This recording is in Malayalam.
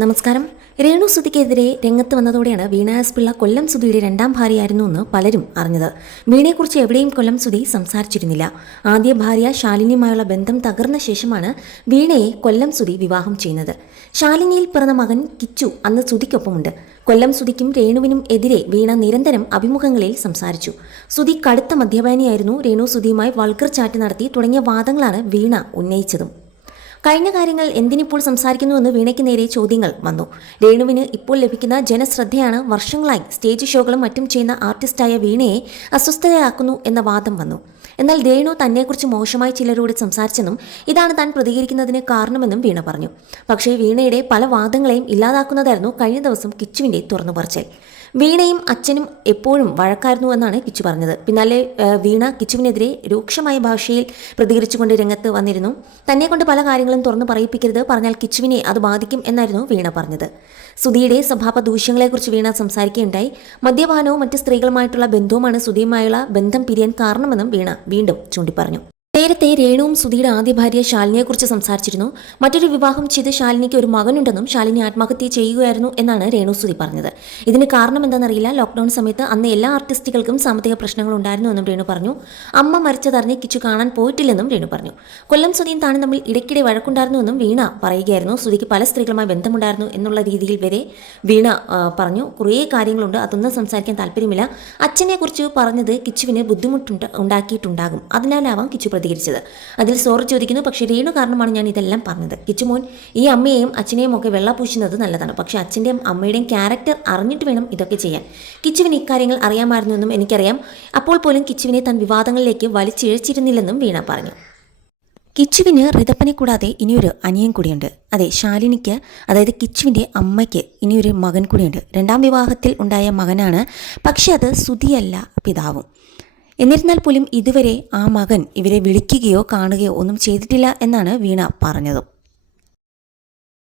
നമസ്കാരം. രേണു സുധിക്കെതിരെ രംഗത്ത് വന്നതോടെയാണ് വീണ എസ് പിള്ള കൊല്ലം സുധിയുടെ രണ്ടാം ഭാര്യയായിരുന്നു എന്ന് പലരും അറിഞ്ഞത്. വീണയെക്കുറിച്ച് എവിടെയും കൊല്ലം സുധി സംസാരിച്ചിരുന്നില്ല. ആദ്യ ഭാര്യ ശാലിനിയുമായുള്ള ബന്ധം തകർന്ന ശേഷമാണ് വീണയെ കൊല്ലം സുധി വിവാഹം ചെയ്യുന്നത്. ശാലിനിയിൽ പിറന്ന മകൻ കിച്ചു അന്ന് സുധിക്കൊപ്പമുണ്ട്. കൊല്ലം സുധിക്കും രേണുവിനും എതിരെ വീണ നിരന്തരം അഭിമുഖങ്ങളിൽ സംസാരിച്ചു. സുധി കടുത്ത മദ്യപാനിയായിരുന്നു. രേണു സുധിയുമായി വൾക്കർ ചാറ്റ് നടത്തി തുടങ്ങിയ വാദങ്ങളാണ് വീണ ഉന്നയിച്ചതും. കഴിഞ്ഞ കാര്യങ്ങൾ എന്തിനിപ്പോൾ സംസാരിക്കുന്നുവെന്ന് വീണയ്ക്ക് നേരെ ചോദ്യങ്ങൾ വന്നു. രേണുവിന് ഇപ്പോൾ ലഭിക്കുന്ന ജനശ്രദ്ധയാണ് വർഷങ്ങളായി സ്റ്റേജ് ഷോകളും മറ്റും ചെയ്യുന്ന ആർട്ടിസ്റ്റായ വീണയെ അസ്വസ്ഥതയാക്കുന്നു എന്ന വാദം വന്നു. എന്നാൽ രേണു തന്നെക്കുറിച്ച് മോശമായി ചിലരോട് സംസാരിച്ചെന്നും ഇതാണ് താൻ പ്രതികരിക്കുന്നതിന് കാരണമെന്നും വീണ പറഞ്ഞു. പക്ഷേ വീണയുടെ പല വാദങ്ങളെയും ഇല്ലാതാക്കുന്നതായിരുന്നു കഴിഞ്ഞ ദിവസം കിച്ചുവിന്റെ തുറന്നു പറച്ചൽ വീണയും അച്ഛനും എപ്പോഴും വഴക്കായിരുന്നു എന്നാണ് കിച്ചു പറഞ്ഞത്. പിന്നാലെ വീണ കിച്ചുവിനെതിരെ രൂക്ഷമായ ഭാഷയിൽ പ്രതികരിച്ചുകൊണ്ട് രംഗത്ത് വന്നിരുന്നു. തന്നെ കൊണ്ട് പല കാര്യങ്ങളും തുറന്നു പറയിപ്പിക്കരുത് പറഞ്ഞാൽ കിച്ചുവിനെ അത് ബാധിക്കും എന്നായിരുന്നു വീണ പറഞ്ഞത്. സുധിയുടെ സ്വഭാവ ദൂഷ്യങ്ങളെക്കുറിച്ച് വീണ സംസാരിക്കുകയുണ്ടായി. മദ്യപാനവും മറ്റ് സ്ത്രീകളുമായിട്ടുള്ള ബന്ധവുമാണ് സുധിയുമായുള്ള ബന്ധം പിരിയാൻ കാരണമെന്നും വീണ വീണ്ടും ചൂണ്ടിപ്പറഞ്ഞു. നേരത്തെ രേണുവും സുധിയുടെ ആദ്യ ഭാര്യ ശാലിനിയെക്കുറിച്ച് സംസാരിച്ചിരുന്നു. മറ്റൊരു വിവാഹം ചെയ്ത് ശാലിനിക്ക് ഒരു മകനുണ്ടെന്നും ശാലിനി ആത്മഹത്യ ചെയ്യുകയായിരുന്നു എന്നാണ് രേണു സുധി പറഞ്ഞത്. ഇതിന് കാരണം എന്താണെന്നറിയില്ല. ലോക്ക്ഡൌൺ സമയത്ത് അന്ന് എല്ലാ ആർട്ടിസ്റ്റുകൾക്കും സാമ്പത്തിക പ്രശ്നങ്ങൾ ഉണ്ടായിരുന്നു എന്നും രേണു പറഞ്ഞു. അമ്മ മരിച്ചതറിഞ്ഞ് കിച്ചു കാണാൻ പോയിട്ടില്ലെന്നും രേണു പറഞ്ഞു. കൊല്ലം സുധിയും താനും തമ്മിൽ ഇടയ്ക്കിടെ വഴക്കുണ്ടായിരുന്നുവെന്നും വീണ പറയുകയായിരുന്നു. സുധിക്ക് പല സ്ത്രീകളുമായി ബന്ധമുണ്ടായിരുന്നു എന്നുള്ള രീതിയിൽ വരെ വീണ പറഞ്ഞു. കുറേ കാര്യങ്ങളുണ്ട്. അതൊന്നും സംസാരിക്കാൻ താല്പര്യമില്ല. അച്ഛനെക്കുറിച്ച് പറഞ്ഞത് കിച്ചുവിന് ബുദ്ധിമുട്ടുണ്ട് ഉണ്ടാക്കിയിട്ടുണ്ടാകും. അതിനാലാവാം കിച്ചു പ്രതികരിച്ചത്. അതിൽ സോറി ചോദിക്കുന്നു. പക്ഷേ രേണു കാരണമാണ് ഞാൻ ഇതെല്ലാം പറഞ്ഞത്. കിച്ചുമോൻ ഈ അമ്മയെയും അച്ഛനെയും ഒക്കെ വെള്ള പൂശുന്നത് നല്ലതാണ്. പക്ഷേ അച്ഛന്റെയും അമ്മയുടെയും ക്യാരക്ടർ അറിഞ്ഞിട്ട് വേണം ഇതൊക്കെ ചെയ്യാൻ. കിച്ചുവിന് ഇക്കാര്യങ്ങൾ അറിയാമായിരുന്നുവെന്നും എനിക്കറിയാം. അപ്പോൾ പോലും കിച്ചുവിനെ തൻ വിവാദങ്ങളിലേക്ക് വലിച്ചിഴച്ചിരുന്നില്ലെന്നും വീണ പറഞ്ഞു. കിച്ചുവിന് ഋതപ്പനെ കൂടാതെ ഇനിയൊരു അനിയൻ കൂടിയുണ്ട്. അതെ ശാലിനിക്ക് അതായത് കിച്ചുവിന്റെ അമ്മയ്ക്ക് ഇനിയൊരു മകൻ കൂടിയുണ്ട്. രണ്ടാം വിവാഹത്തിൽ ഉണ്ടായ മകനാണ്. പക്ഷെ അത് സുതിയല്ല പിതാവും. എന്നിരുന്നാൽ പോലും ഇതുവരെ ആ മകൻ ഇവരെ വിളിക്കുകയോ കാണുകയോ ഒന്നും ചെയ്തിട്ടില്ല എന്നാണ് വീണ പറഞ്ഞതും.